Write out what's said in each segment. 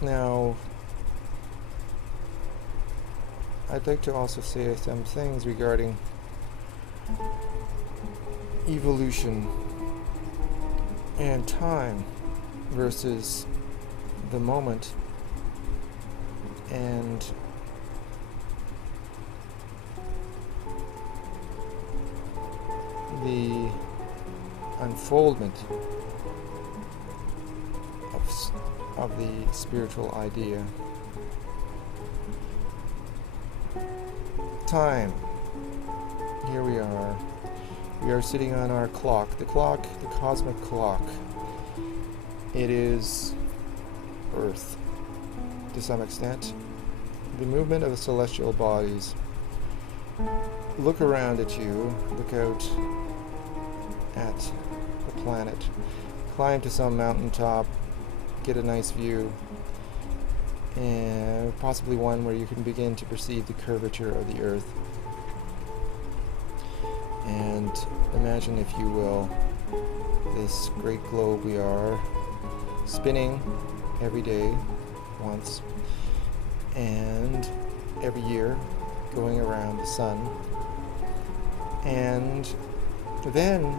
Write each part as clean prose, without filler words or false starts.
Now, I'd like to also say some things regarding evolution and time versus the moment and the unfoldment of the spiritual idea. Time. Here we are. We are sitting on our clock. The cosmic clock. It is Earth, to some extent. The movement of the celestial bodies. Look around at you. Look out at the planet. Climb to some mountaintop. Get a nice view. And possibly one where you can begin to perceive the curvature of the Earth. And imagine, if you will, this great globe we are, spinning every day, once, and every year, going around the sun. And then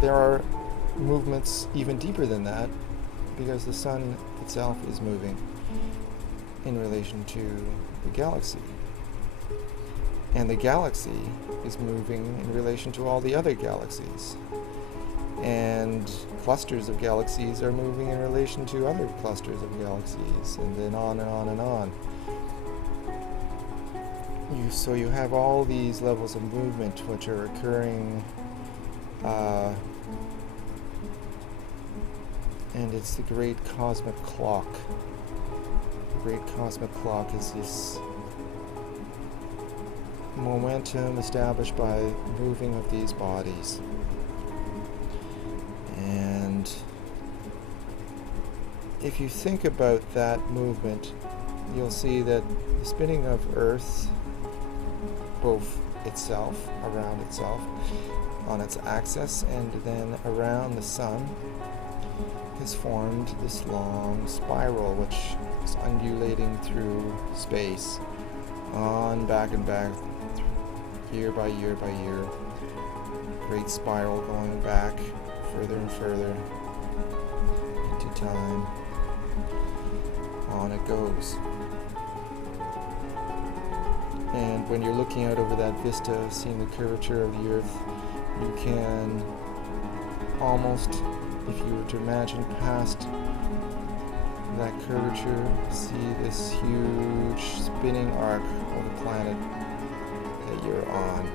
there are movements even deeper than that, because the sun itself is moving in relation to the galaxy. And the galaxy is moving in relation to all the other galaxies. And clusters of galaxies are moving in relation to other clusters of galaxies, and then on and on and on. So you have all these levels of movement which are occurring, and it's the great cosmic clock. The great cosmic clock is this momentum established by moving of these bodies. And if you think about that movement, you'll see that the spinning of Earth, both itself, around itself, on its axis, and then around the sun, has formed this long spiral which is undulating through space, on back and back, year by year by year. Great spiral going back further and further into time. On it goes. And when you're looking out over that vista, seeing the curvature of the Earth, you can almost, if you were to imagine past that curvature, see this huge spinning arc of the planet that you're on.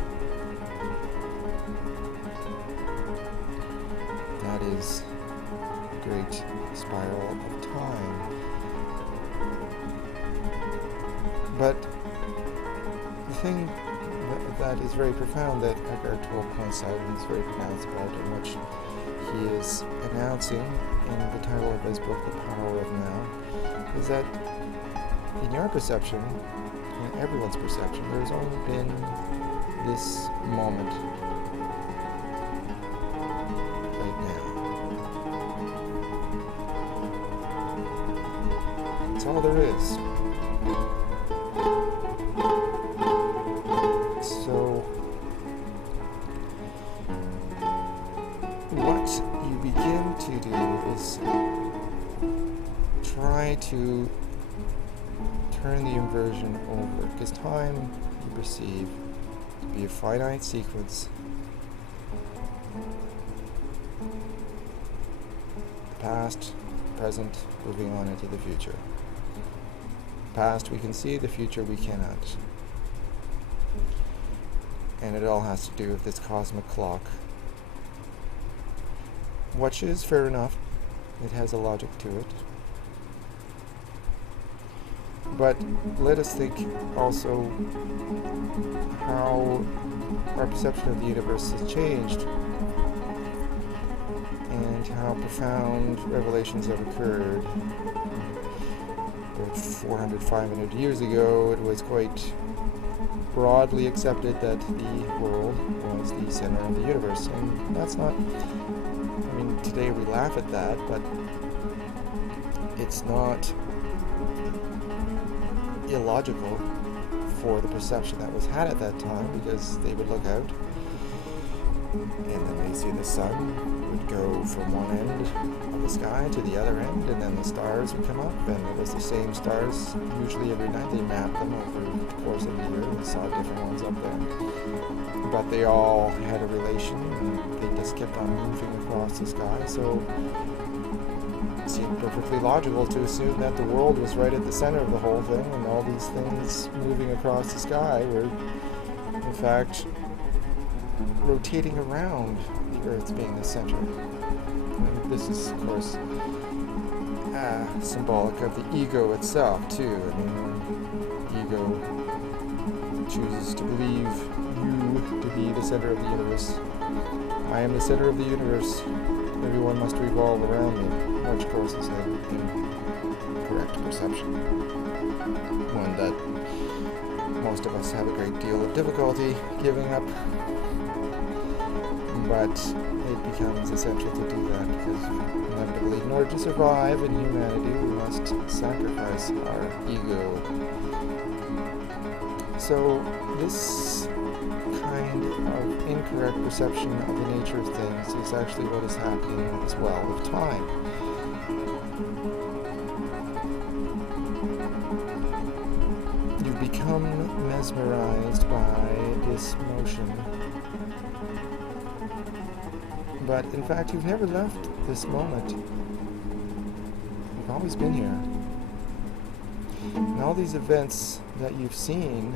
That is the great spiral of time. But the thing that is very profound, that Eckhart Tolle points out, and is very pronounced about, in which he is announcing in the title of his book, The Power of Now, is that in your perception, in everyone's perception, there's only been this moment right now. That's all there is. So, what you begin to do is try to turn the inversion over, because time you perceive to be a finite sequence. The past, present, moving on into the future. Past we can see, the future we cannot. And it all has to do with this cosmic clock. Which is fair enough. It has a logic to it. But let us think also how our perception of the universe has changed, and how profound revelations have occurred. About 400, 500 years ago, it was quite broadly accepted that the world was the center of the universe. And that's not, I mean, today we laugh at that, but it's not illogical for the perception that was had at that time, because they would look out and then they see the sun would go from one end of the sky to the other end, and then the stars would come up, and it was the same stars usually every night. They mapped them over the course of the year and saw different ones up there, but they all had a relation and they just kept on moving across the sky. So it seemed perfectly logical to assume that the world was right at the center of the whole thing, and all these things moving across the sky were in fact rotating around the Earth being the center. And this is, of course, symbolic of the ego itself, too. I mean, when the ego chooses to believe you to be the center of the universe. I am the center of the universe. Everyone must revolve around me, which, of course, is an incorrect perception. One that most of us have a great deal of difficulty giving up. But it becomes essential to do that, because inevitably, in order to survive in humanity, we must sacrifice our ego. So this kind of incorrect perception of the nature of things is actually what is happening as well with time. You become mesmerized by this motion. But in fact, you've never left this moment. You've always been here. And all these events that you've seen,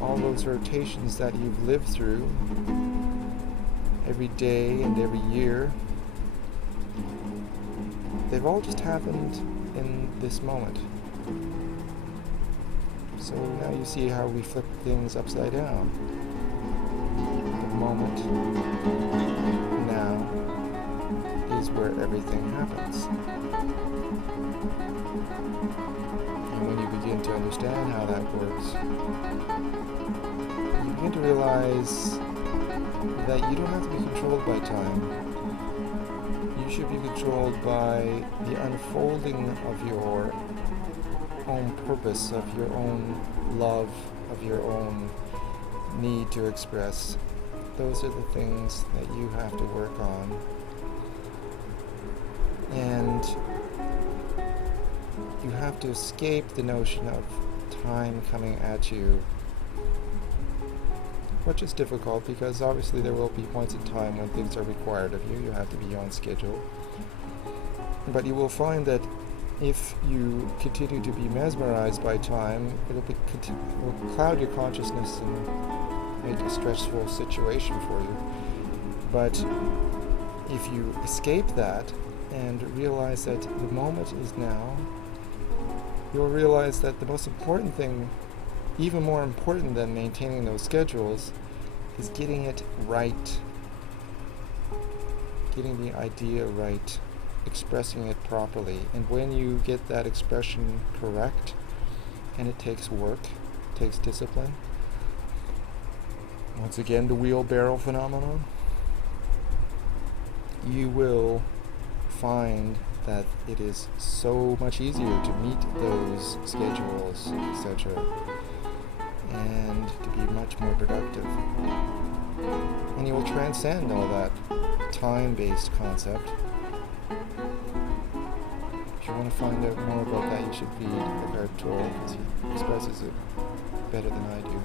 all those rotations that you've lived through every day and every year, they've all just happened in this moment. So now you see how we flip things upside down. The moment now is where everything happens. And when you begin to understand how that works, you begin to realize that you don't have to be controlled by time. You should be controlled by the unfolding of your own purpose, of your own love, of your own need to express. Those are the things that you have to work on. And you have to escape the notion of time coming at you, which is difficult because obviously there will be points in time when things are required of you. You have to be on schedule. But you will find that if you continue to be mesmerized by time, it will cloud your consciousness and make a stressful situation for you. But if you escape that and realize that the moment is now, you'll realize that the most important thing, even more important than maintaining those schedules, is getting it right. Getting the idea right, expressing it properly. And when you get that expression correct, and it takes work, it takes discipline, once again the wheelbarrow phenomenon, you will find that it is so much easier to meet those schedules, etc., and to be much more productive. And you will transcend all that time-based concept. If you want to find out more about that, you should read Eckhart Tolle, because he expresses it better than I do.